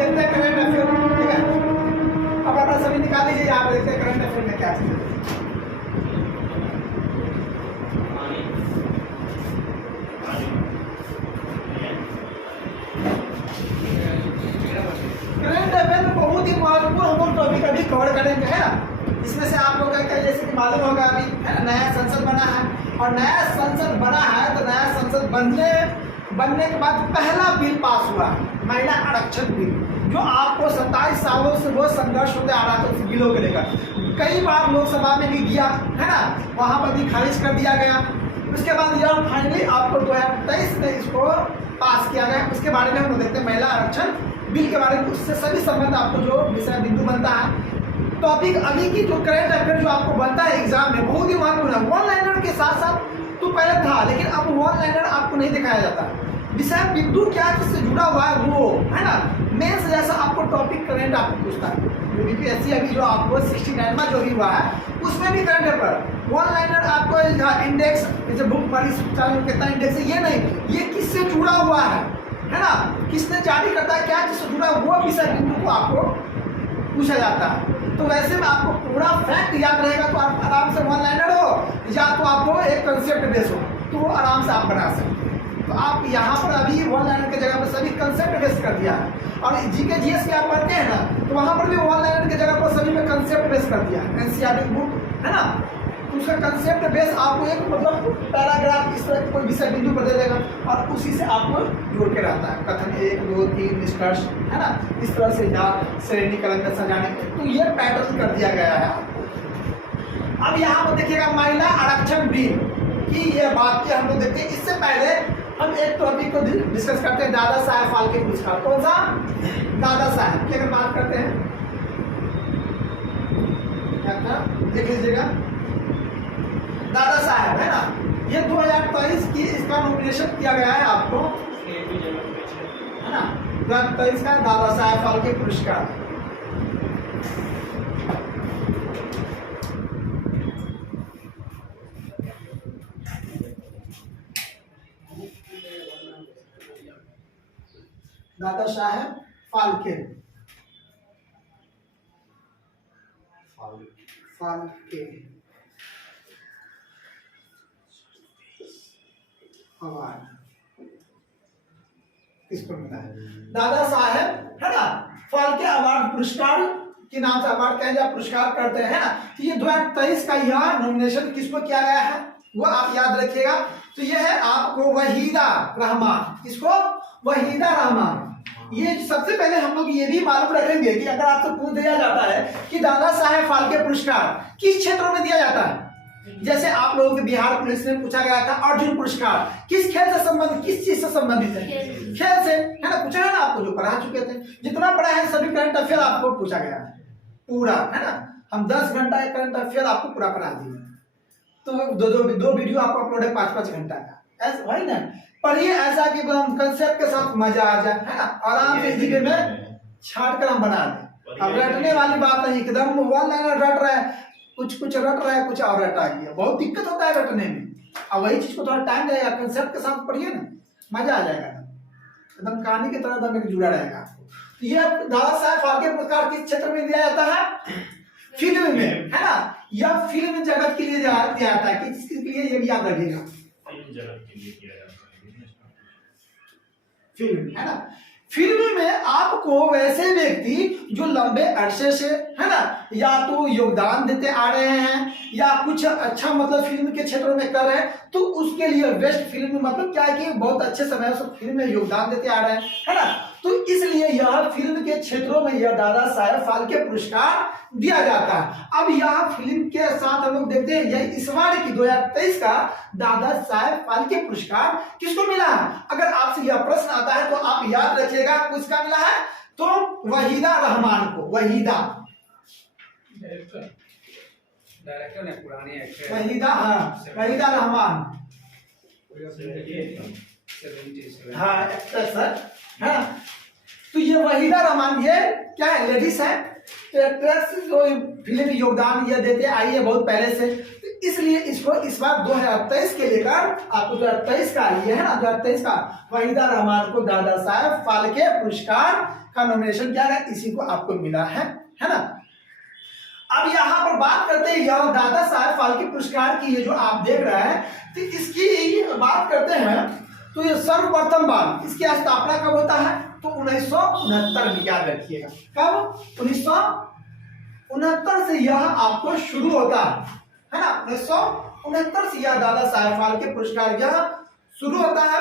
देखते हैं current affair, ठीक है। अब अपना सभी निकाल लीजिए, यहाँ पर देखते हैं करंट अफेयर में क्या चीज है। करंट अफेयर में बहुत ही महत्वपूर्ण हम लोग टॉपिक अभी कवर करेंगे, है ना। इसमें से आप लोग का जैसे कि मालूम होगा अभी, है ना, नया संसद बना है, और नया संसद बना है तो नया संसद बनने के बाद पहला बिल पास हुआ, महिला आरक्षण बिल, जो आपको 27 सालों से वो संघर्ष होते आ रहा था उस बिलों को लेकर। कई बार लोकसभा में भी गया, है ना, वहां पर भी खारिज कर दिया गया। उसके बाद यह फाइनली आपको 2023 में इसको पास किया गया। उसके बारे में हम देखते हैं महिला आरक्षण बिल के बारे में, उससे सभी संबंध आपको जो विषय बिंदु बनता है। टॉपिक अभी की जो करंट अफेयर जो आपको बनता है एग्जाम में बहुत ही महत्वपूर्ण है। वन लाइनर के साथ साथ तो पहले था, लेकिन अब वन लाइनर आपको नहीं दिखाया जाता। विषय बिंदु क्या किससे जुड़ा हुआ है वो, है ना, मेंस जैसा आपको टॉपिक करंट आपको पूछता है। जो बीपीएससी अभी जो आपको 69 में जो भी हुआ है उसमें भी करंट अफेयर वन लाइनर आपको इंडेक्स, जैसे बुक पढ़ी कितना इंडेक्स है, ये नहीं, ये किससे जुड़ा हुआ है ना, किसने जारी करता है, क्या किससे जुड़ा है, वो विषय बिंदु को आपको पूछा जाता है। तो वैसे में आपको पूरा फैक्ट याद रहेगा तो आप आराम से वन लाइनर हो, या तो आपको एक कंसेप्ट बेस हो, तो वो आराम से आप बना सकते हैं। तो आप यहाँ पर अभी वन लाइनर की जगह पर सभी कंसेप्ट बेस कर दिया है। और जीके जीएस के आप पढ़ते हैं ना, तो वहाँ पर भी वन लाइनर की जगह पर सभी में कंसेप्ट बेस कर दिया है, एनसीईआरटी बुक, है ना। तो उसका कंसेप्ट बेस आपको एक मतलब पैराग्राफ इस तरह कोई विषय बिंदु पर दे देगा, और उसी से आपको जोड़ के रहता है, कथन 1 2 3 निष्कर्ष, है ना, इस तरह से श्रेणी कलम में सजाने के, तो ये पैटर्न कर दिया गया है आपको। अब यहाँ पर देखिएगा महिला आरक्षण बिल की ये बात की हम लोग देखते हैं। इससे पहले हम एक टॉपिक को डिस्कस करते हैं, दादा साहेब फाल्के पुरस्कार। कौन सा? दादा साहेब की अगर बात करते हैं, क्या देख लीजिएगा, दादा साहेब, है ना, ये 2023 की इसका नॉमिनेशन किया गया है आपको, है ना, 2023 का दादा साहेब फाल्के पुरस्कार। दादा साहेब फाल्के अवार्ड किसको मिला है? दादा साहेब, है ना, फाल्के अवार्ड पुरस्कार के नाम से अवार्ड कहें या पुरस्कार करते हैं, है ना। तो ये 2023 का यह नॉमिनेशन किसको किया गया है वो आप याद रखिएगा। तो ये है आपको वहीदा रहमान, किसको? वहीदा रहमान। ये सबसे पहले हम लोग ये भी मालूम रखेंगे कि अगर आपसे पूछ दिया जाता है कि दादा साहेब फाल्के पुरस्कार किस क्षेत्रों में दिया जाता है, जैसे आप लोगों के बिहार पुलिस में पूछा गया था अर्जुन पुरस्कार किस खेल से संबंधित, किस चीज से संबंधित है? खेल से, है ना, पूछा है ना आपको, जो पढ़ा चुके थे, जितना पढ़ा है सभी करंट अफेयर आपको पूछा गया है पूरा, है ना। हम 10 घंटा करंट अफेयर आपको पूरा पढ़ा दिए, तो दो वीडियो आपको अपलोड है 5-5 घंटा का, ऐसा भाई ना। पढ़िए ऐसा कि कंसेप्ट के साथ मजा आ जाए, है ना, आराम से जीके में छाट कर हम बना दें। अब रटने वाली बात नहीं, एकदम वन लाइनर रट रहा है, कुछ रट रहा है, कुछ और रट आ गया, बहुत दिक्कत होता है रटने में। अब वही चीज को थोड़ा टाइम लगेगा, कंसेप्ट के साथ पढ़िए ना, मजा आ जाएगा, एकदम कहानी की तरह दम जुड़ा रहेगा आपको। तो ये दादा साहेब फाल्के पुरस्कार किस क्षेत्र में दिया जाता है? फिल्म में, है ना, या फिल्म जगत के लिए दिया जाता है, किसके लिए ये भी याद रखिएगा, फिल्म, है ना। फिल्म में आपको वैसे व्यक्ति जो लंबे अरसे से, है ना, या तो योगदान देते आ रहे हैं या कुछ अच्छा मतलब फिल्म के क्षेत्रों में कर रहे हैं, तो उसके लिए बेस्ट फिल्म मतलब क्या है कि बहुत अच्छे समय से फिल्म में योगदान देते आ रहे हैं, है ना। तो इसलिए यह फिल्म के क्षेत्रों में यह दादा साहेब फाल्के पुरस्कार दिया जाता है। अब यह फिल्म के साथ हम लोग देखते हैं यह इस बार की 2023 का दादा साहेब फाल्के पुरस्कार किसको मिला है? अगर आपसे यह प्रश्न आता है तो आप याद रखिएगा किसका मिला है, तो वहीदा रहमान को, वहीदा डायरेक्टर ने पुरानी एक्टर वहीदा, हाँ वहीदा रहमान, हाँ एक्ट्रेस है। तो ये वहीदा रहमान ये क्या है, लेडीज है, तो एक्ट्रेस जो फिल्म में योगदान ये देते आई है बहुत पहले से। तो इसलिए इसको इस बार 2023 के लेकर आपको 2023 का ये है ना 2023 का वहीदा रहमान को दादा साहेब फाल्के पुरस्कार का नॉमिनेशन क्या है, इसी को आपको मिला है ना। अब यहाँ पर बात करते हैं यह दादा साहेब फाल्के पुरस्कार की, ये जो आप देख रहे हैं, तो इसकी बात करते हैं तो ये सर्वप्रथम बार इसकी स्थापना कब होता है, तो 1969 में, याद रखिएगा कब, 1969 से यह आपको शुरू होता है ना। 1969 से यह दादा साहेब फाल्के पुरस्कार यह शुरू होता है।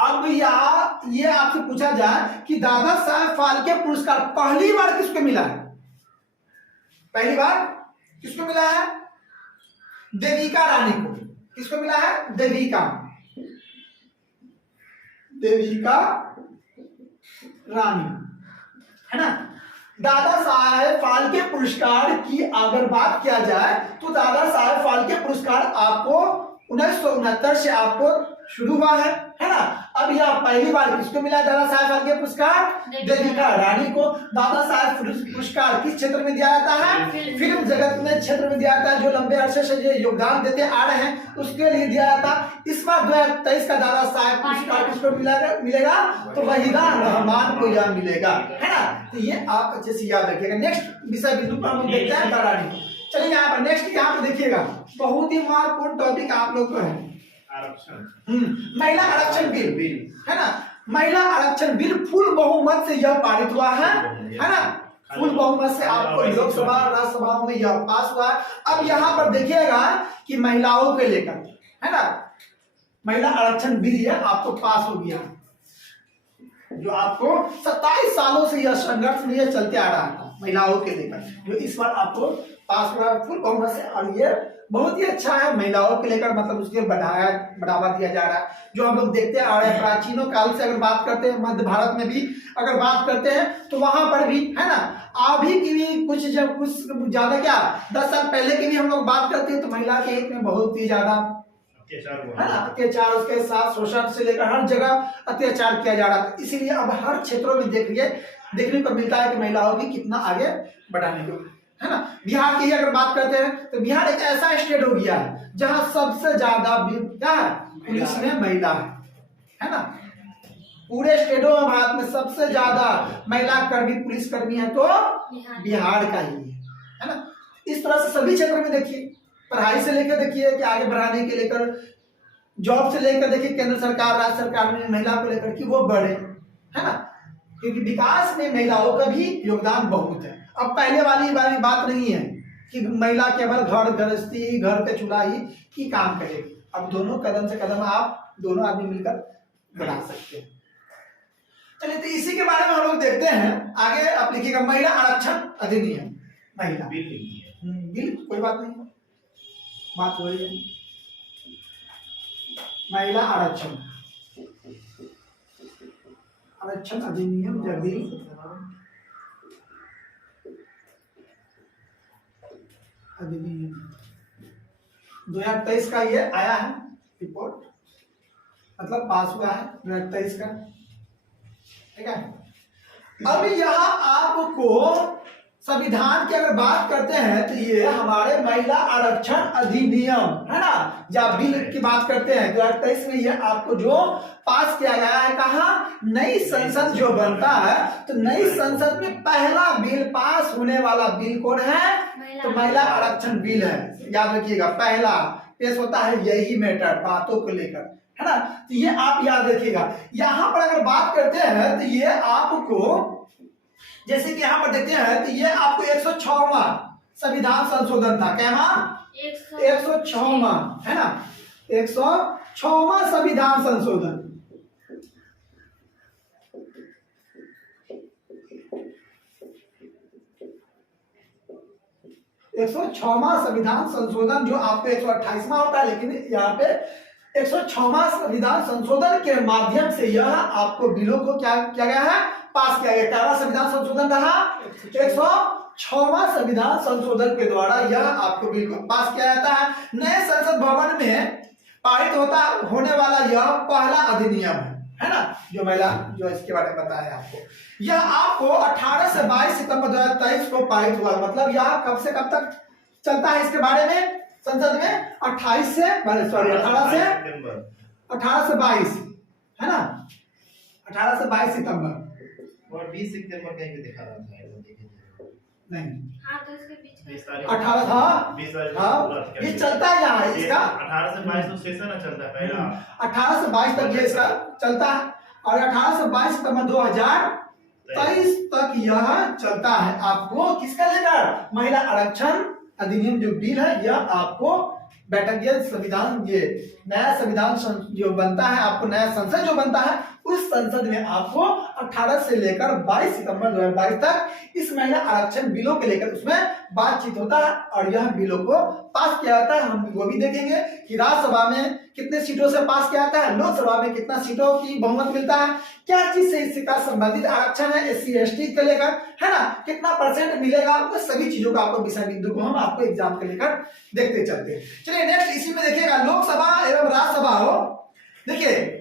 अब यहाँ ये आपसे पूछा जाए कि दादा साहेब फाल्के पुरस्कार पहली बार किसको मिला है, पहली बार किसको मिला है, देविका रानी को। किसको मिला है, देविका रानी, है ना। दादा साहेब फाल्के पुरस्कार की अगर बात किया जाए तो दादा साहेब फाल्के पुरस्कार आपको 1969 से आपको शुरू हुआ है ना। अब यह पहली बार किसको मिला दादा साहेब फाल्के पुरस्कार, देविका रानी को। दादा साहेब पुरस्कार किस क्षेत्र में दिया जाता है, फिल्म जगत में क्षेत्र में दिया जाता है, जो लंबे अरसे से ये योगदान देते आ रहे हैं उसके लिए दिया जाता है। इस बार 2023 का दादा साहेब पुरस्कार किसको मिलेगा, तो वहीदा रहमान को यह मिलेगा, है ना। तो ये आप अच्छे से याद रखिएगा। नेक्स्ट विषय बिंदु पर हम देखते हैं रानी को। चलिए यहाँ पर नेक्स्ट यहाँ पर देखिएगा, बहुत ही महत्वपूर्ण टॉपिक आप लोग को है, महिला आरक्षण बिल, है ना। महिला आरक्षण बिल फुल बहुमत से यह पारित हुआ है ना। फुल बहुमत से आपको लोकसभा राज्यसभा में यह पास हुआ है। अब यहाँ पर देखिएगा कि महिलाओं के लेकर, है ना, महिला आरक्षण बिल यह आपको पास हो गया, जो आपको 27 सालों से यह संघर्ष में यह चलते आ रहा था महिलाओं के लेकर, जो इस बार आपको पास हुआ फुल बहुमत से। और ये बहुत ही अच्छा है महिलाओं के लेकर, मतलब उसके बढ़ावा दिया जा रहा है, जो हम लोग देखते आ रहे हैं प्राचीनों काल से। अगर बात करते हैं मध्य भारत में भी अगर बात करते हैं तो वहां पर भी, है ना, अभी की भी कुछ ज्यादा क्या 10 साल पहले की भी हम लोग बात करते हैं तो महिला के हित में बहुत ही ज्यादा, है ना, अत्याचार, उसके साथ शोषण से लेकर हर जगह अत्याचार किया जा रहा था। इसीलिए अब हर क्षेत्रों में देखने को मिलता है कि महिलाओं की कितना आगे बढ़ाने को, है ना। बिहार की अगर बात करते हैं तो बिहार एक ऐसा स्टेट हो गया है जहां सबसे ज्यादा क्या है, पुलिस में महिला है ना। पूरे स्टेटों में भारत में सबसे ज्यादा महिला कर्मी पुलिस कर्मी है तो बिहार का ही है ना। इस तरह से सभी क्षेत्र में देखिए, पढ़ाई से लेकर देखिए कि आगे बढ़ाने के लेकर, जॉब से लेकर देखिए केंद्र सरकार राज्य सरकार में महिला को लेकर कि वो बढ़े, है ना, क्योंकि विकास में महिलाओं का भी योगदान बहुत है। अब पहले वाली बात नहीं है कि महिला केवल घर गृहस्थी घर पे चूल्हा ही काम करेगी। अब दोनों कदम से कदम आप दोनों आदमी मिलकर बढ़ा सकते हैं। चलिए तो इसी के बारे में हम लोग देखते हैं आगे। आप लिखिएगा महिला आरक्षण अधिनियम, महिला बिल कोई बात नहीं, बात हो रही है महिला आरक्षण अधिनियम, जब बिल अधिनियम 2023 का ये आया है रिपोर्ट, मतलब पास हुआ है 2023 का, ठीक है। अब यहाँ आपको संविधान की अगर बात करते हैं तो ये हमारे महिला आरक्षण अधिनियम, है ना, जब बिल की बात करते हैं 2023 में ये आपको जो पास किया गया है, कहा नई संसद जो बनता है तो नई संसद में पहला बिल पास होने वाला बिल कौन है, तो महिला आरक्षण बिल है। याद रखिएगा पहला पेश होता है यही मैटर बातों को लेकर, है ना। तो ये आप याद रखिएगा। यहाँ पर अगर बात करते हैं तो ये आपको जैसे कि यहाँ पर देखते हैं तो ये आपको 106वां संविधान संशोधन था, क्या 106वां, है ना, 106वां संविधान संशोधन। एक 106वां संविधान संशोधन जो आपको 128वां होता है, लेकिन यहाँ पे 106वां संविधान संशोधन के माध्यम से यह आपको बिलों को क्या किया गया है, पास किया गया। क्या संविधान संशोधन रहा 106वां संविधान संशोधन के द्वारा यह आपको बिल को पास किया जाता है। नए संसद भवन में पारित होने वाला यह पहला अधिनियम है, है ना, जो महिला जो इसके बारे में बताया आपको। यह आपको 18 से 22 सितंबर 2023 को पारित हुआ। मतलब यह कब से कब तक चलता है इसके बारे में संसद में? 18 से 22 है ना, 18 से 22 सितंबर और 20 सितंबर कहीं भी दिखा रहा था नहीं, हाँ तो इसके बीच में 18 हाँ ये चलता है यहाँ इसका 18 से 22 तो सेशन ना चलता है पहला 18 से 22 तक ये इसका चलता है और 18 से 22 सितंबर 2023 तक यह चलता है। आपको किसका लेकर? महिला आरक्षण अधिनियम जो बिल है यह आपको बैठक ये संविधान ये नया संविधान जो बनता है, आपको नया संसद जो बनता है उस संसद में आपको 18 से लेकर 22 सितंबर 2022 तक इस महिला आरक्षण बिलों के लेकर उसमें बातचीत होता है और यह बिलों को पास किया जाता है। हम वो भी देखेंगे कि राज्यसभा में कितने सीटों से पास किया जाता है, लोकसभा में कितना सीटों की बहुमत मिलता है, क्या चीज से इसका संबंधित आरक्षण है SC ST के लेकर, है ना, कितना % मिलेगा, वो सभी चीजों का आपको विषय बिंदु को हम आपको एग्जाम के लेकर देखते चलते। चलिए नेक्स्ट इसी में देखिएगा लोकसभा एवं राज्यसभा हो। देखिए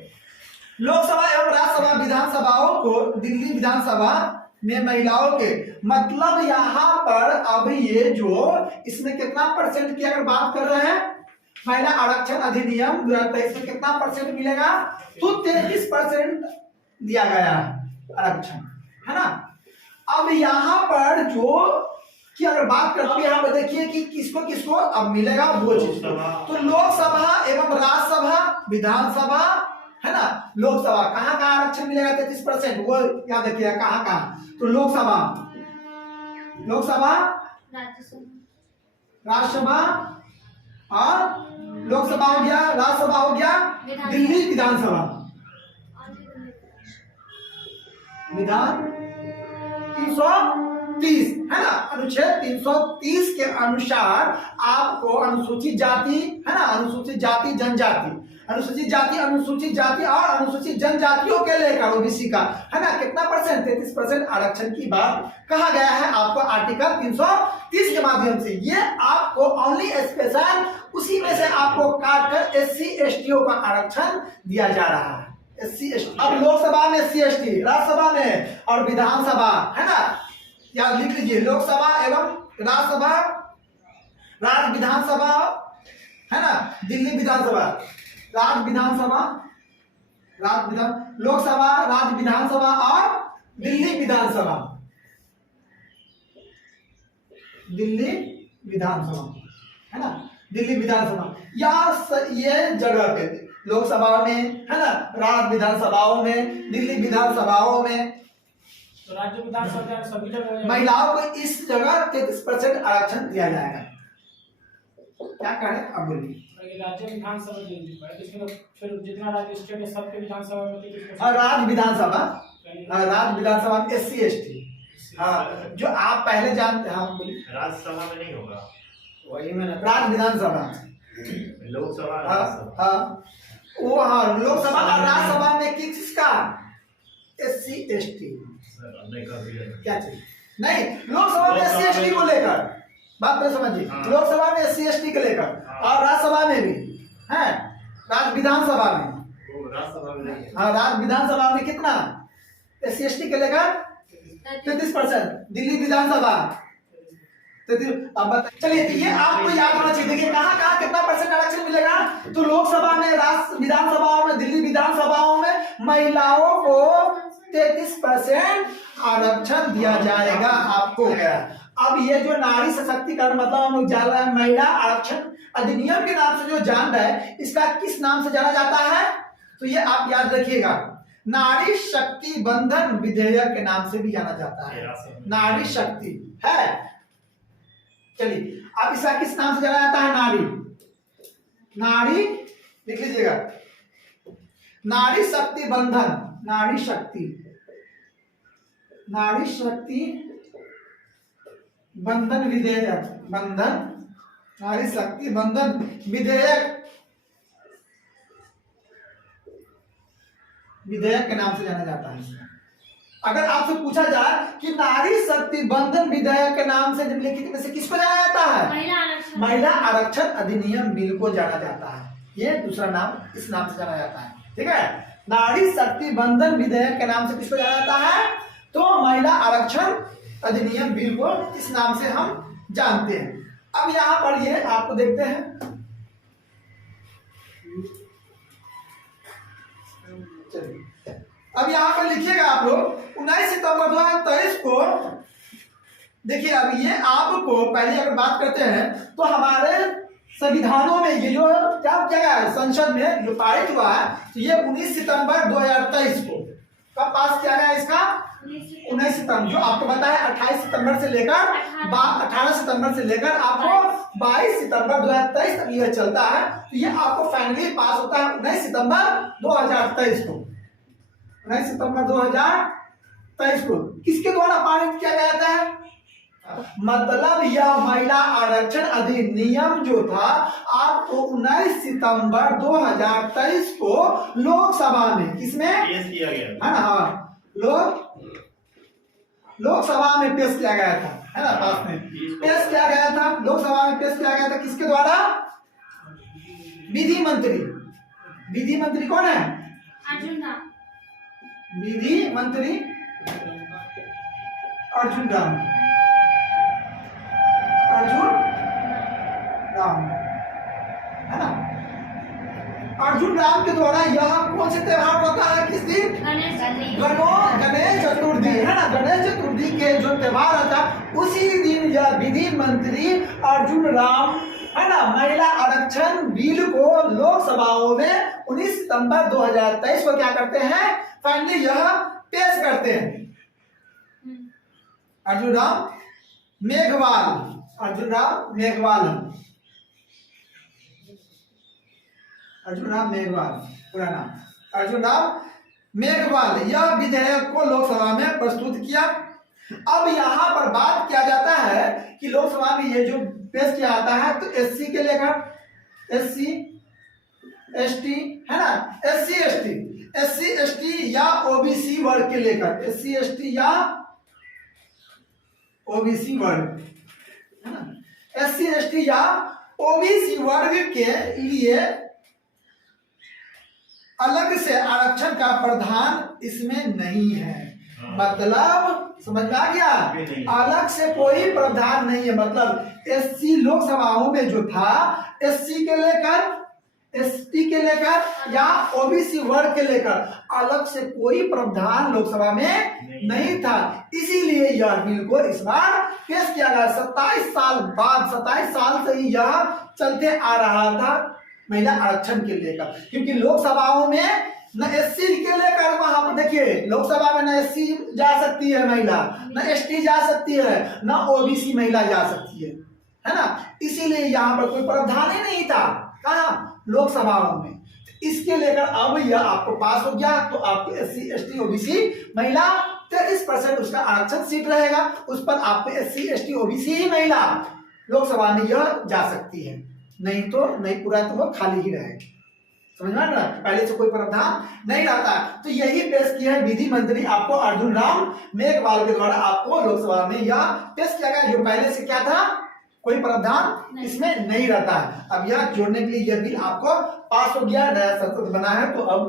लोकसभा एवं राज्यसभा विधानसभाओं को दिल्ली विधानसभा में महिलाओं के मतलब यहाँ पर अब ये जो इसमें कितना % की अगर बात कर रहे हैं महिला आरक्षण अधिनियम 2023 में कितना % मिलेगा? तो 33% दिया गया है आरक्षण, है ना। अब यहाँ पर जो कि अगर बात करते हैं यहाँ पर देखिए कि किसको किसको अब मिलेगा वो चीज। तो लोकसभा एवं राज्यसभा विधानसभा, है ना, लोकसभा कहाँ कहाँ आरक्षण मिलेगा 33%, वो याद रखिएगा कहाँ कहाँ। तो लोकसभा राज्यसभा और लोकसभा हो गया, राज्यसभा हो गया, दिल्ली विधानसभा विधान 330 है ना, अनुच्छेद 330 के अनुसार आपको अनुसूचित जाति, है ना, अनुसूचित जाति जनजाति, अनुसूचित जाति और अनुसूचित जनजातियों के लेकर ओबीसी का, है ना, कितना % 33% आरक्षण की बात कहा गया है आपको आर्टिकल 330 के माध्यम से। ये आपको ओनली स्पेशल उसी में से आपको काट कर SC ST का आरक्षण दिया जा रहा है। SC ST अब लोकसभा में SC ST, राज्यसभा में और विधानसभा, है ना, याद लिख लीजिए लोकसभा एवं राज्यसभा, राज्य विधानसभा, है ना, दिल्ली विधानसभा, राज्य विधानसभा, लोकसभा, राज्य विधानसभा और दिल्ली विधानसभा, है ना, दिल्ली विधानसभा या ये जगह पे लोकसभा में, है ना, राज्य विधानसभाओं में, दिल्ली विधानसभाओं में, तो राज्य विधानसभा सभी जगह महिलाओं को इस जगह 33% आरक्षण दिया जाएगा। क्या करें अब बोलिए। राज्य विधानसभा इसमें फिर जितना राज्य स्टेट है सबके विधानसभा में राज्य विधानसभा में SC ST, हाँ, जो आप पहले जानते हैं। हाँ बोलिए। राज्यसभा में नहीं होगा, वही में राज्य विधानसभा, लोकसभा, हाँ वो, हाँ लोकसभा और राज्यसभा में किसका SC ST क्या चीज नहीं, लोकसभा में SC ST को लेकर बात नहीं समझिए। लोकसभा में SC ST के लेकर और राज्यसभा में भी है, राज्य विधानसभा में, हाँ राज्य विधानसभा में कितना SC ST के लेकर 33%, दिल्ली विधानसभा 33। अब चलिए ये आपको याद होना चाहिए। देखिए कहाँ कहाँ कितना % आरक्षण मिलेगा। तो लोकसभा में, राज्य विधानसभाओं में, दिल्ली विधानसभाओं में महिलाओं को 33% आरक्षण दिया जाएगा आपको। अब ये जो नारी सशक्तिकरण मतलब हम लोग जान रहे हैं महिला आरक्षण अधिनियम के नाम से जो जान रहे हैं, इसका किस नाम से जाना जाता है? तो ये आप याद रखिएगा, नारी शक्ति बंधन विधेयक के नाम से भी जाना जाता है। नारी शक्ति है, चलिए अब इसका किस नाम से जाना जाता है? नारी लिख लीजिएगा, नारी शक्ति बंधन, नारी शक्ति बंधन विधेयक, नारी शक्ति बंधन विधेयक के नाम से जाना जाता है। अगर आपसे पूछा जाए कि नारी शक्ति बंधन विधेयक के नाम से निम्नलिखित में से किसको जाना जाता है? महिला आरक्षण अधिनियम बिल को जाना जाता है। ये दूसरा नाम इस नाम से जाना जाता है। ठीक है, नारी शक्ति बंधन विधेयक के नाम से किसको जाना जाता है? तो महिला आरक्षण अधिनियम बिल को इस नाम से हम जानते हैं। अब यहाँ पर ये आपको देखते हैं, चलिए अब यहाँ पर लिखिएगा आप लोग 19 सितंबर 2023 को। देखिए अब ये आपको पहले अगर बात करते हैं तो हमारे संविधानों में ये जो क्या क्या है संसद में जो पारित हुआ है, तो ये 19 सितंबर 2023 को कब पास किया गया? इसका 19 सितंबर, जो आपको बताया 28 सितंबर से लेकर 18 सितंबर से लेकर आपको 22 सितंबर 2023 तक यह चलता है। तो ये आपको फाइनली पास होता है 19 सितंबर 2023 को। 19 सितंबर 2023 को किसके द्वारा पारित किया गया था? मतलब यह महिला आरक्षण अधिनियम जो था आपको 19 सितंबर 2023 को लोकसभा में किसमें पेश किया गया है ना? हाँ, लोकसभा में पेश किया गया था, है ना? पास में पेश किया गया था, लोकसभा में पेश किया गया था। किसके द्वारा? विधि मंत्री। विधि मंत्री कौन है? विधि मंत्री अर्जुन राम है ना? अर्जुन राम के द्वारा यह कौन से त्योहार होता है? किस दिन? गणेश चतुर्थी, है ना? गणेश चतुर्थी के जो त्योहार आता है उसी दिन यह विधि मंत्री अर्जुन राम, है ना, महिला आरक्षण बिल को लोकसभाओं में 19 सितंबर 2023 को क्या करते हैं? फाइनली यह पेश करते हैं। अर्जुन राम मेघवाल, अर्जुन राम मेघवाल, अर्जुन राम मेघवाल पूरा नाम, अर्जुन राम मेघवाल यह विधेयक को लोकसभा में प्रस्तुत किया। अब यहाँ पर बात किया जाता है कि लोकसभा में ये जो पेश किया जाता है तो एससी के लेकर, एससी एसटी, है ना, एससी एसटी या ओबीसी वर्ग के लेकर, एससी एसटी या ओबीसी वर्ग, है ना, एससी एसटी या ओबीसी वर्ग के लिए अलग से आरक्षण का प्रावधान इसमें नहीं है। मतलब समझ में आ गया? अलग से कोई प्रावधान नहीं है। मतलब एससी लोकसभाओं में जो था एससी के लेकर, एसटी के लेकर या ओबीसी वर्ग के लेकर अलग से कोई प्रावधान लोकसभा में नहीं था। इसीलिए यह बिल को इस बार पेश किया गया। 27 साल बाद, 27 साल से ही यह चलते आ रहा था महिला आरक्षण के लेकर, क्योंकि लोकसभाओं में न एससी के लेकर, वहां पर देखिए लोकसभा में न एससी जा सकती है महिला, न एसटी जा सकती है, न ओबीसी महिला जा सकती है ना? इसीलिए यहाँ पर कोई प्रावधान ही नहीं था। कहाँ? लोकसभाओं में। इसके लेकर अब यह आपको पास हो गया तो आपको एससी एसटी ओबीसी महिला 33% उसका आरक्षण सीट रहेगा, उस पर आपको एससी एसटी ओबीसी ही महिला लोकसभा में यह जा सकती है, नहीं तो नहीं, पूरा तो वो खाली ही रहेगी। समझ में आ रहा? पहले से कोई प्रावधान नहीं रहता। तो यही पेश किया है विधि मंत्री आपको अर्जुन राम मेघवाल के द्वारा आपको लोकसभा में यह पेश किया गया, जो पहले से क्या था, कोई प्रावधान इसमें नहीं रहता है। अब यह जोड़ने के लिए यह बिल आपको पास हो गया, नया संसद बना है, तो अब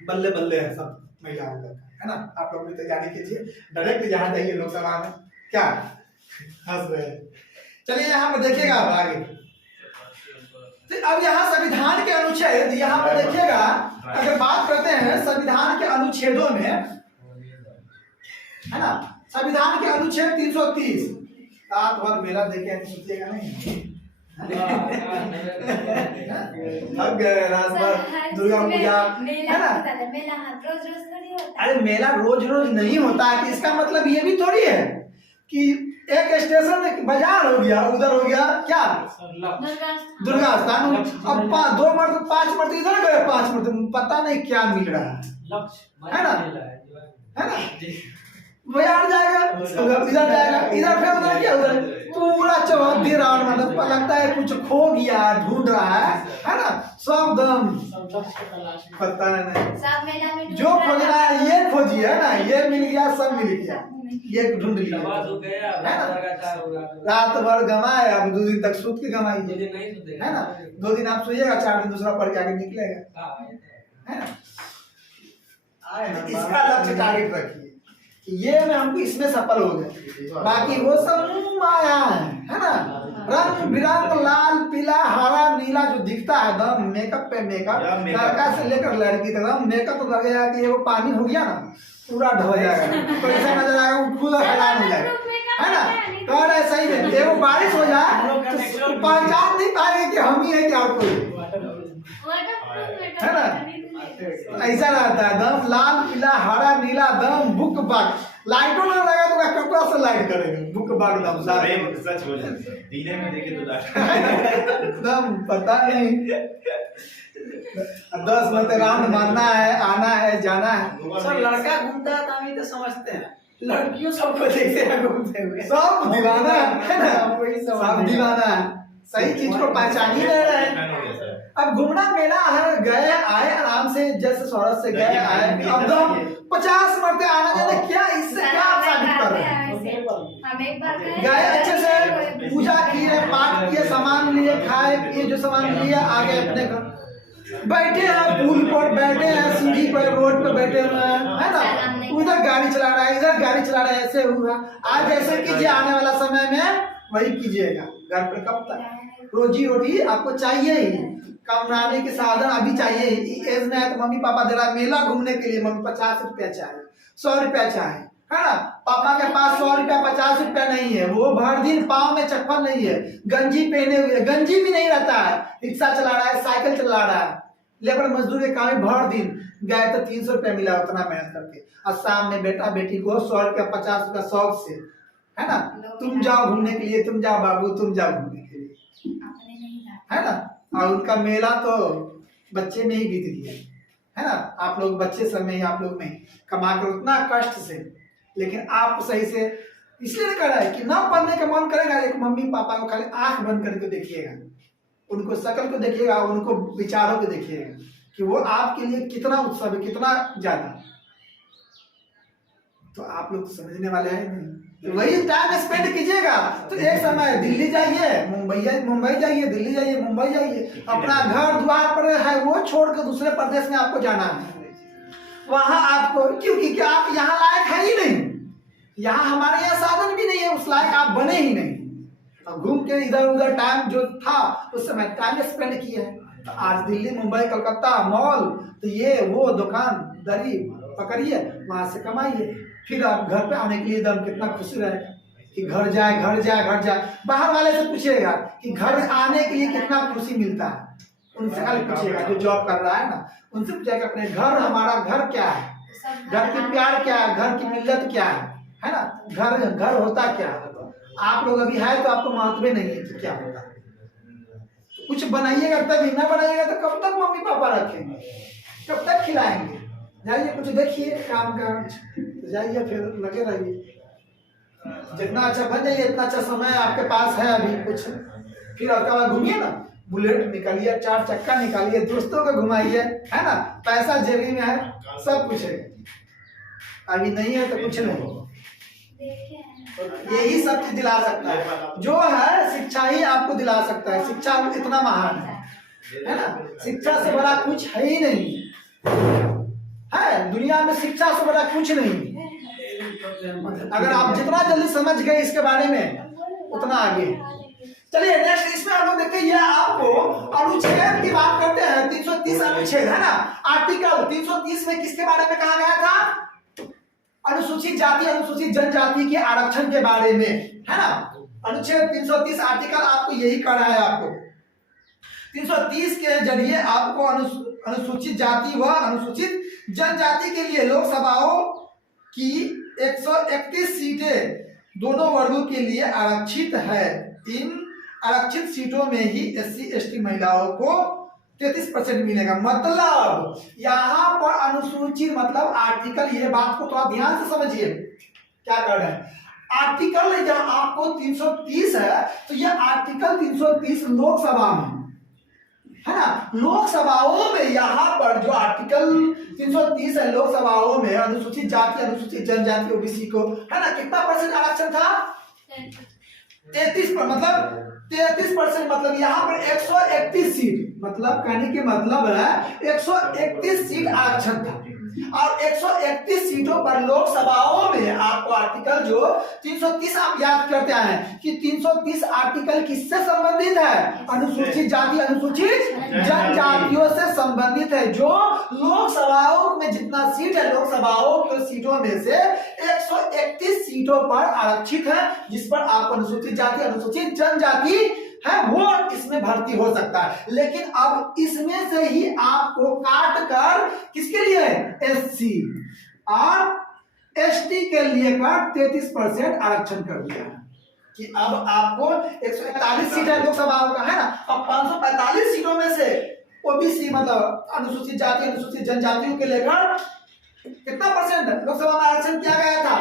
बल्ले बल्ले है सब महिलाओं का, है ना? आप लोग भी तैयारी कीजिए, डायरेक्ट यहाँ जाइए लोकसभा में। क्या हंस रहे? चलिए यहाँ पर देखिएगा अब आगे। तो अब यहाँ संविधान के अनुच्छेद, यहाँ पर देखिएगा, अगर बात करते हैं संविधान के अनुच्छेदों में, है ना, संविधान के अनुच्छेद 330, रात भर मेला देखे तो सोचिएगा नहीं, अब गए रात भर दुर्गा पूजा, है ना? अरे मेला रोज रोज नहीं होता है। इसका मतलब ये भी थोड़ी है कि एक स्टेशन में बाजार हो गया, उधर हो गया क्या दुर्गा स्थान, अब 2 मर्द 5 मर्द इधर गए, 5 मर्द, पता नहीं क्या मिल रहा है ना? है ना? बाजार जाएगा, इधर जाएगा, इधर फिर उधर क्या, उधर पूरा चौहद्दी राउंड, मतलब लगता है कुछ खो गया, ढूंढ रहा है ना? सब दम पता नहीं, जो खोजना है ये खोजिए, है ना? ये मिल गया, सब मिल गया, ये ढूंढ लिया, है ना? रात भर गमाए, अब 2 दिन तक सूत के गमाइए, है ना? 2 दिन आप सोइएगा, 4 दिन दूसरा पढ़ के आगे निकलेगा, है ना? इसका लक्ष्य टारगेट रखिए कि ये में हमको इसमें सफल हो गए। बाकी वो सब माया है ना, रंग बिरंग लाल पीला हरा नीला जो दिखता है एकदम मेकअप पे मेकअप, लड़का से लेकर लड़की तक एकदम मेकअप तो लगेगा कि ये वो पानी हो गया ना पूरा ढह जाएगा, तो ऐसा नजर आएगा वो खुद हैरान हो जाएगा, है ना। तो और ऐसा ही है, ये वो बारिश हो जाए तो पहचान नहीं पाएंगे कि हम ही है कि और कोई है ना। ऐसा रहता है दम लाल पीला हरा नीला दम बुक बाग, लाइटों ना लगा तो क्या कपड़ा से लाइट करेंगे बुक बाग दम सच बोल दिले में देखे तो एकदम पता नहीं 10 मत राउंड मारना है, आना है जाना है। सर लड़का घूमता है तो हम तो समझते हैं, लड़कियों सबको देखते हैं घूमते हुए, सब दीवाना है ना, सब दीवाना है, सही चीज को पहचान ही नहीं रहे हैं। अब घूमना मेला है, गए आए आराम से, जैसे सौरभ से गए आए, अब तो 50 मरते आना जाने क्या, इससे क्या आप साबित कर रहे हैं। गए अच्छे से पूजा किए पाठ किए सामान लिए खाए पिए जो सामान लिए आगे अपने घर बैठे हैं, पुल पर बैठे हैं, सीढ़ी पर रोड पर बैठे हुए हैं, है ना, उधर गाड़ी चला रहा है इधर गाड़ी चला रहा है, ऐसे हुआ। आज ऐसे कीजिए, आने वाला समय में वही कीजिएगा। घर पर कब तक रोजी रोटी आपको चाहिए ही, कमाने के साधन अभी चाहिए ही। एज में है तो मम्मी पापा दे रहा मेला घूमने के लिए, मम्मी 50 रुपया चाहिए 100 रुपया चाहिए, है ना। पापा के पास 100 रुपया 50 रुपया नहीं है, वो भर दिन पाँव में चप्पल नहीं है, गंजी पहने हुए, गंजी भी नहीं रहता है, रिक्शा चला रहा है साइकिल चला रहा है, लेबर मजदूर के काम भर दिन गए तो 300 रुपया मिला उतना मेहनत करके, और शाम में बेटा बेटी को 100 रुपया 50 रुपया शौक से, है ना, तुम जाओ घूमने के लिए, तुम जाओ बाबू तुम जाओ घूमने के लिए, है ना। और उनका मेला तो बच्चे में ही बीत गया, है ना। आप लोग बच्चे समय ही आप लोग में कमा कर उतना कष्ट से, लेकिन आप सही से इसलिए कर रहा है कि ना पढ़ने का मन करेगा, एक मम्मी पापा को खाली आंख बंद करके देखिएगा, उनको शकल को देखिएगा, उनको विचारों को देखिएगा कि वो आपके लिए कितना उत्सव है, कितना ज्यादा। तो आप लोग समझने वाले हैं नहीं, तो वही टाइम स्पेंड कीजिएगा। तो एक समय दिल्ली जाइए, मुंबई जाइए, दिल्ली जाइए, मुंबई जाइए, अपना घर द्वार पर है वो छोड़कर दूसरे प्रदेश में आपको जाना है, वहां आपको, क्योंकि क्या आप यहाँ लायक है ही नहीं, यहाँ हमारे यहाँ साधन भी नहीं है, उस लायक आप बने ही नहीं। अब घूम के इधर उधर टाइम जो था उस समय टाइम स्पेंड किया है, तो आज दिल्ली मुंबई कलकत्ता मॉल, तो ये वो दुकान दरी पकड़िए, वहां से कमाइए, फिर आप घर पे आने के लिए एकदम कितना खुशी रहेगा कि घर जाए। बाहर वाले से पूछिएगा कि घर आने के लिए कितना खुशी मिलता है, उनसे खाली पूछिएगा जो जॉब कर रहा है ना, उनसे पूछिएगा अपने घर, हमारा घर क्या है, घर की प्यार क्या है, घर की मिल्लत क्या है ना, घर होता क्या है। आप लोग अभी है तो आपको महत्व नहीं है कि क्या होता है। कुछ बनाइएगा तभी, ना बनाइएगा तो कब तक मम्मी पापा रखेंगे, कब तक खिलाएंगे। जाइए कुछ देखिए काम का, तो जाइए फिर लगे रहिए, जितना अच्छा बन जाइए इतना अच्छा समय आपके पास है अभी कुछ। फिर आपका बाद घूमिए ना, बुलेट निकालिए, 4 चक्का निकालिए, दोस्तों को घुमाइए, है ना, पैसा जेबी में है, सब कुछ है। अभी नहीं है तो कुछ नहीं, यही सब चीज दिला सकता है जो है, शिक्षा ही आपको दिला सकता है। शिक्षा इतना महान है ना, शिक्षा से बड़ा कुछ है ही नहीं है दुनिया में, शिक्षा से बड़ा कुछ नहीं। अगर आप जितना जल्दी समझ गए इसके बारे में उतना आगे। चलिए नेक्स्ट, इसमें हम लोग देखते हैं आपको अनुच्छेद की बात करते हैं। 330 अनुच्छेद है ना, आर्टिकल 330 में किसके बारे में कहा गया था? अनुसूचित जाति अनुसूचित जनजाति के आरक्षण के बारे में, है ना। अनुच्छेद 330 आर्टिकल आपको यही कर रहा है। आपको 330 के जरिए आपको अनुसूचित जाति व अनुसूचित जनजाति के लिए लोकसभाओं की 131 सीटें दोनों वर्गों के लिए आरक्षित है। इन आरक्षित सीटों में ही SC ST महिलाओं को 33% मिलेगा। मतलब यहाँ पर अनुसूचित मतलब आर्टिकल, ये बात को थोड़ा ध्यान से समझिए क्या कर रहे हैं। आर्टिकल यहाँ आपको 330 है, तो यह आर्टिकल 330 लोकसभा में है ना, लोकसभाओं में यहाँ पर जो आर्टिकल 330 है लोकसभाओं में अनुसूचित जाति अनुसूचित जनजाति OBC को, है ना, कितना % आरक्षण था? 33%। मतलब 33% मतलब यहाँ पर 131 सीट, मतलब कहने के मतलब है 131 सीट आरक्षण था। और 131 सीटों पर लोकसभाओं में आपको आर्टिकल जो 330 आप याद करते हैं कि 330 आर्टिकल किससे संबंधित है? अनुसूचित जाति अनुसूचित जनजातियों से संबंधित है। जो लोकसभाओं में जितना सीट है, लोकसभाओं के सीटों में से 131 सीटों पर आरक्षित है, जिस पर आप अनुसूचित जाति अनुसूचित जनजाति है वो इसमें भर्ती हो सकता है। लेकिन अब इसमें से ही आपको काट कर किसके लिए एससी और एसटी के लिए का 33% आरक्षण कर दिया है कि अब आपको 141 सीट है लोकसभाओं का, है ना। अब 545 सीटों में से ओबीसी मतलब अनुसूचित जाति अनुसूचित जनजातियों के लेकर कितना परसेंट लोकसभा में आरक्षण किया गया था?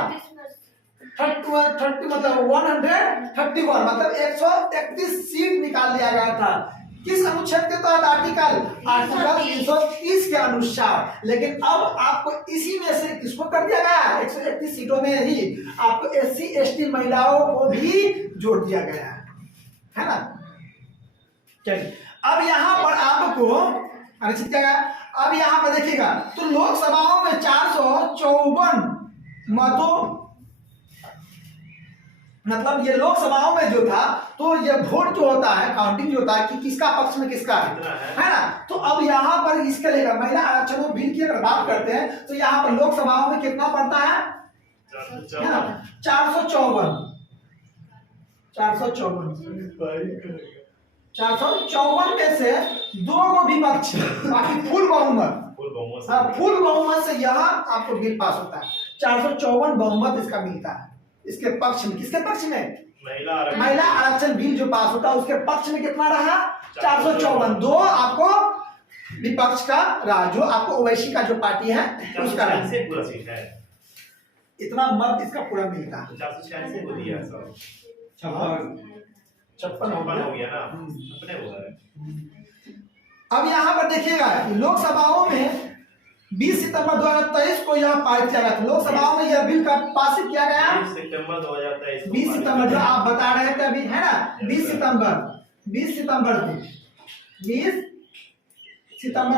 30 मतलब 131 मतलब 131 सीट निकाल लिया गया था। किस अनुच्छेद के तहत? आर्टिकल 330 के अनुसार। लेकिन अब आपको इसी में से किसको कर दिया गया? 131 सीटों में ही आपको एससी एसटी महिलाओं को भी जोड़ दिया गया है ना। चलिए अब यहाँ पर आपको आरक्षित किया गया। अब यहाँ पर देखिएगा तो लोकसभाओं में 454 मतों मतलब ये लोकसभाओं में जो था तो ये वोट जो होता है काउंटिंग जो होता है कि किसका पक्ष में किसका है ना। तो अब यहाँ पर इसके लिए महिला आरक्षण बिल की अगर बात करते हैं तो यहाँ पर लोकसभाओं में कितना पड़ता है? 454 में से 2 को विपक्ष बाकी फुल बहुमत फुल बहुमत से यहाँ आपको बिल पास होता है। 454 बहुमत इसका मिलता है इसके पक्ष में। किसके पक्ष में? महिला आरक्षण बिल जो पास होता है उसके पक्ष में कितना रहा? 454। 2 आपको विपक्ष का रहा, जो आपको ओवैसी का जो पार्टी है उसका रहा। इतना मत इसका पूरा मिलता है। 56 हो गया ना अपने हुआ है। अब यहाँ पर देखिएगा लोकसभाओं में 20 सितंबर 2023 को यह पारित किया गया था। लोकसभाओं में यह बिल का पास किया गया 20 सितंबर 2023 20 सितंबर जो आप बता रहे थे अभी, है ना। 20 सितंबर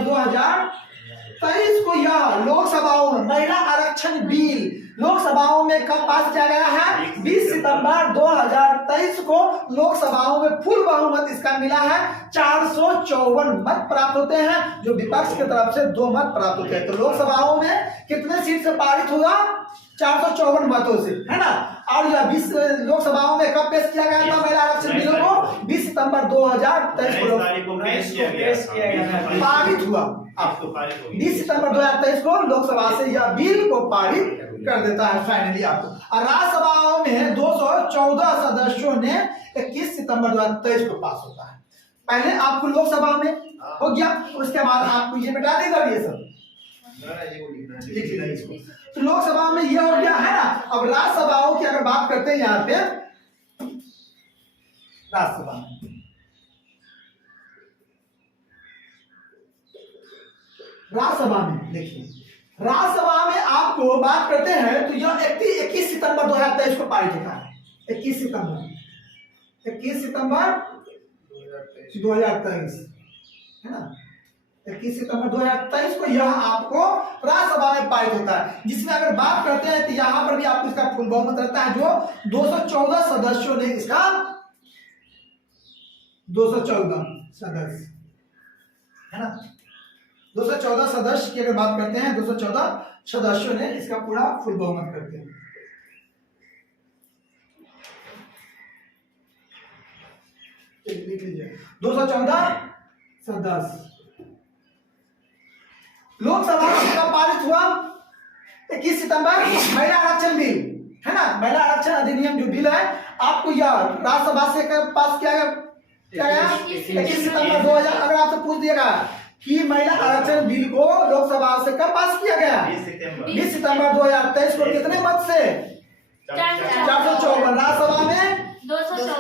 2023 को यह लोकसभाओं में महिला आरक्षण बिल लोकसभाओं में कब पास किया गया है? 20 सितंबर 2023 को लोकसभाओं में फुल बहुमत इसका मिला है। 454 मत प्राप्त होते हैं, जो विपक्ष की तरफ से 2 मत प्राप्त होते हैं। तो लोकसभाओं में कितने सीट से पारित होगा? 454 मतों से, है ना। और यह 20 लोकसभाओं में कब पेश किया गया था महिला आरक्षण बिल को? 20 सितंबर 2023 को पेश किया गया पारित हुआ। आपको पारित हो गया 20 सितंबर 2023 को लोकसभा से यह बिल को पारित कर देता है फाइनली आपको। और राज्यसभाओं में 214 सदस्यों ने 21 सितंबर 2023 को पास होता है। पहले आपको लोकसभा में हो गया, उसके बाद आपको ये मिटा देगा ये सब लिख लेना इसको। तो लोकसभा में ये हो गया, है ना। अब राज्यसभाओं की अगर बात करते हैं यहाँ पे राज्यसभा में देखिए, राज्यसभा में आपको बात करते हैं तो यह 21 सितंबर 2023 को पारित होता है। 21 सितंबर 2023 है ना। 21 सितंबर 2023 को यह आपको राज्यसभा में पारित होता है, जिसमें अगर बात करते हैं तो यहाँ पर भी आपको इसका फुल बहुमत रहता है, जो 214 सदस्यों ने इसका 214 सदस्य, है ना। 214 सदस्य की अगर बात करते हैं, 214 सदस्यों ने इसका पूरा फुल बहुमत करते हैं। लिख लीजिए 214 सदस्य। लोकसभा का पारित हुआ 21 सितंबर महिला आरक्षण बिल, है ना। महिला आरक्षण अधिनियम जो बिल है आपको यह राज्यसभा से पास किया गया 21 सितंबर 2000। अगर आपसे पूछ दिएगा कि महिला आरक्षण बिल को लोकसभा से कब पास किया गया? 20 सितंबर 2023 को कितने मत से? 454। राज्यसभा में 214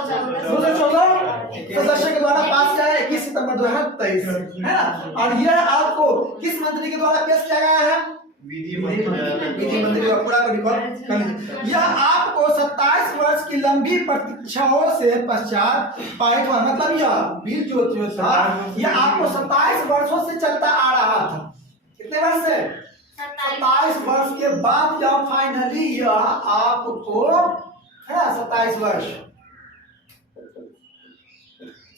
सदस्य के द्वारा पास किया है 21 सितंबर 2023, है ना। और यह आपको किस मंत्री के द्वारा पेश किया गया है? विधि मंत्री का पूरा रिकॉर्ड। यह आपको 27 वर्ष की लंबी प्रतीक्षाओं से पश्चात पारित हुआ। मतलब यह बिल जो था यह आपको 27 वर्षों से चलता आ रहा था। कितने वर्ष से? 27 वर्ष के बाद या फाइनली यह आपको है ना 27 वर्ष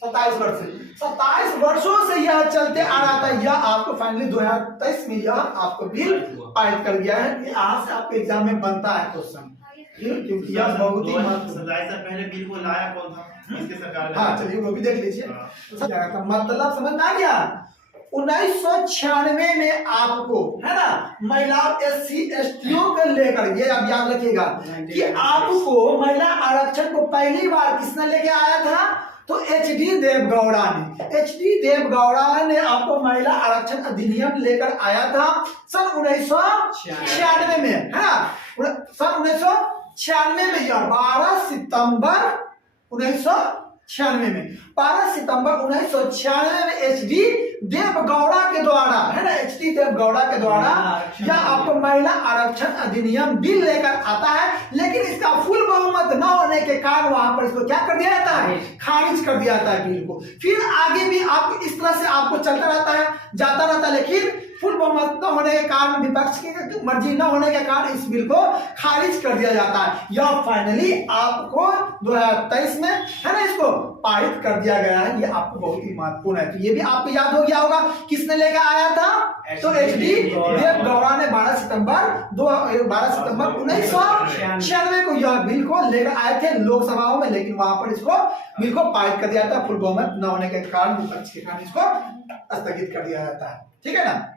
27 वर्ष से 27 वर्षों से यह चलते आ रहा था। यह आपको फाइनली 2023 में यह आपको बिल पारित कर गया है। यहाँ से आपके एग्जाम में बनता है क्वेश्चन, क्योंकि यह बहुत ही 27 से पहले बिल को लाया कौन था? इसके सरकार ने। हाँ चलिए वो भी देख लीजिए। मतलब समझ में आ गया। 1996 में आपको है ना महिलाओं SC ST को लेकर, ये आप याद रखिएगा कि आपको महिला आरक्षण को पहली बार किसने लेके आया था? तो HD देवगौड़ा ने। HD देवगौड़ा ने आपको महिला आरक्षण अधिनियम लेकर आया था सन 1996 में, है ना। सन 1996 में, यह 12 सितंबर 1996 में, 12 सितंबर 1996 में HD देवगौड़ा के द्वारा, है ना, HD देवगौड़ा के द्वारा यह आपको महिला आरक्षण अधिनियम बिल लेकर आता है। लेकिन इसका फुल बहुमत न होने के कारण वहां पर इसको क्या कर दिया जाता है? खारिज कर दिया जाता है बिल को। फिर आगे भी आप इस तरह से आपको चलता रहता है, जाता रहता है, लेकिन फुल बहुमत न होने के कारण, विपक्ष की मर्जी न होने के कारण इस बिल को खारिज कर दिया जाता है। यह फाइनली आपको 2023 में, है ना, इसको पारित कर दिया गया है। ये आपको बहुत ही महत्वपूर्ण है। तो ये भी आपको याद हो गया होगा किसने लेकर आया था? तो HD देवगौड़ा ने 12 सितंबर 1996 को यह बिल को लेकर आए थे लोकसभाओं में, लेकिन वहां पर इसको बिल को पारित कर दिया था। फुल बहुमत न होने के कारण, विपक्ष के कारण इसको स्थगित कर दिया जाता है। ठीक है ना।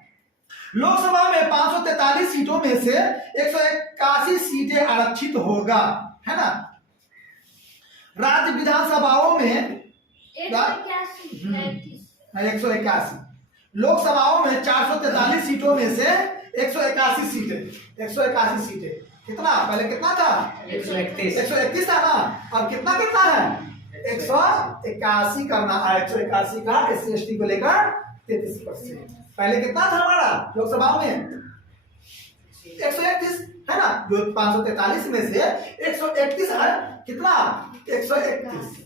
लोकसभा में 543 सीटों में से 181 सीटें आरक्षित होगा, है ना। राज्य विधानसभाओं में 181, लोकसभाओं में 443 सीटों में से 181 सीटें। कितना? पहले कितना था? 131 था ना। अब कितना करना है? 181 करना है। 181 का SC ST को लेकर 33%। पहले कितना था हमारा लोकसभा में? 131, है ना। जो 543 में से 131 है, कितना? 131।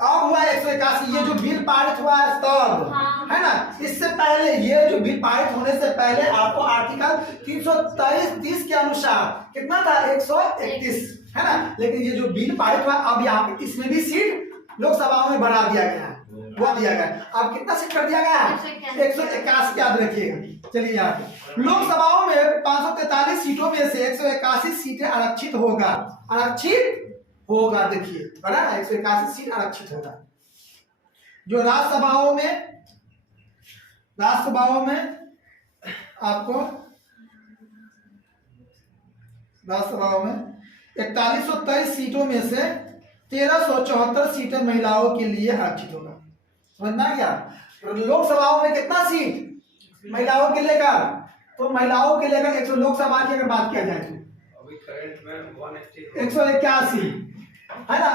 अब हुआ 181। ये जो बिल पारित हुआ है तब, है ना। इससे पहले, ये जो बिल पारित होने से पहले आपको आर्टिकल 323 के अनुसार कितना था? 131, है ना। लेकिन ये जो बिल पारित हुआ, अब यहाँ पे इसमें भी सीट लोकसभा में बढ़ा दिया गया है, वो दिया गया है। अब कितना सीट कर दिया गया है? 181, याद रखिएगा। चलिए यहाँ पे लोकसभाओं में 543 सीटों में से 181 सीटें आरक्षित होगा। देखिए बड़ा 181 सीट आरक्षित होगा। जो राज्यसभाओं में आपको 4123 सीटों में से 1374 सीटें महिलाओं के लिए आरक्षित होगा। समझना क्या? लोकसभाओं में कितना सीट महिलाओं के लेकर? तो महिलाओं के लेकर 100, लोकसभा की अगर बात किया जाए तो अभी करंट में 181, है ना।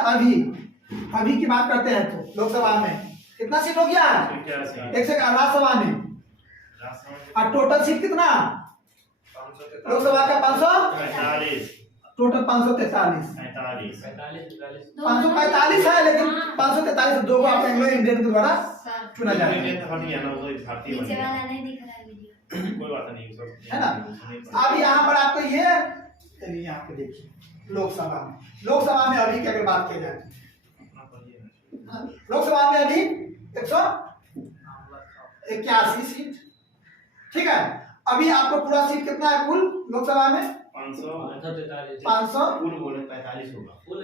अभी की बात करते हैं तो लोकसभा में कितना सीट हो गया? 181 राज्यसभा में। और टोटल सीट कितना? लोकसभा का 545, टोटल 545 है, लेकिन 543 दो को आप एंग्लो इंडियन के द्वारा चुना जाएगा, कोई बात नहीं, है ना। अब यहाँ पर आपको ये, चलिए यहाँ पे देखिए लोकसभा में अभी की अगर बात की जाए, लोकसभा में अभी 181 सीट। ठीक है। अभी आपको पूरा सीट कितना है कुल लोकसभा में? 500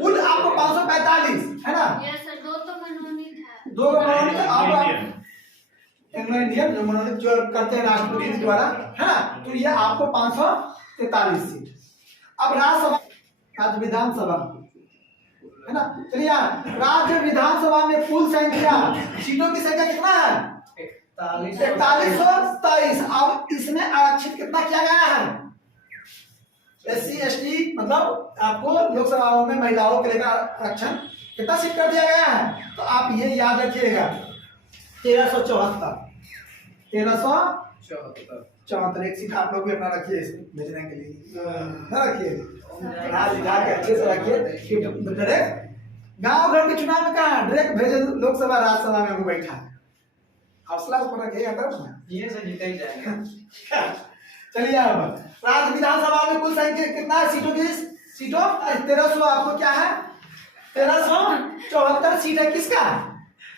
कुल आपको 545, है ना। दो मनोनीत एंग्लो इंडियन जो मनोनीत जो करते हैं राष्ट्रपति के द्वारा, है ना। तो ये आपको 543 सीट। अब राज्य विधानसभा, है ना। चलिए राज्य विधानसभा में कुल संख्या, सीटों की संख्या कितना है? 4123। अब इसमें आरक्षित कितना किया गया है? SC ST, मतलब आपको लोकसभाओं में महिलाओं के लेकर आरक्षण कितना सीट कर दिया गया है? तो आप ये याद रखिएगा 1374 एक सीट आप लोग भी अपना रखिए इसमें भेजने के लिए, ना रखिए अच्छे से रखिए। डायरेक्ट गांव घर के चुनाव में कहा डायरेक्ट भेजे लोकसभा राज्यसभा में वो बैठा है, हौसला ऊपर रखिएगा तब ना, ये से जीता ही जाएगा। चलिए अब राज्य विधानसभा में कुल संख्या कितना है सीटों की? सीटों 1300 आपको क्या है? 1374 सीट है। किसका?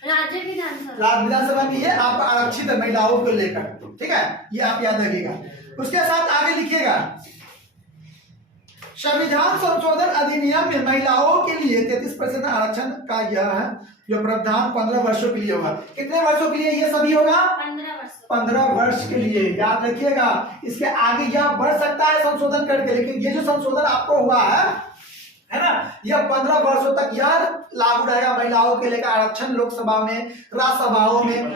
राज्य विधानसभा। राज्य विधानसभा में ये आप आरक्षित महिलाओं को लेकर, ठीक है, ये आप याद रखिएगा। उसके साथ आगे लिखिएगा संविधान संशोधन अधिनियम में महिलाओं के लिए 33% आरक्षण का यह है जो प्रावधान 15 वर्षों के लिए होगा। कितने वर्षों के लिए ये सभी होगा? 15 वर्ष। 15 वर्ष के लिए, याद रखिएगा। इसके आगे यह बढ़ सकता है संशोधन करके, लेकिन ये जो संशोधन आपको हुआ है ना, यह 15 वर्षों तक यह लागू रहेगा महिलाओं के लेकर आरक्षण लोकसभा में, राज्यसभाओं में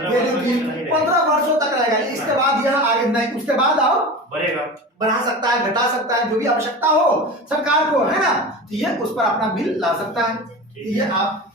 15 वर्षों तक रहेगा। इसके बाद यह आगे नहीं, उसके बाद आप बढ़ेगा, बढ़ा सकता है, घटा सकता है, जो भी आवश्यकता हो सरकार को, है ना, तो ये उस पर अपना बिल ला सकता है। ये आप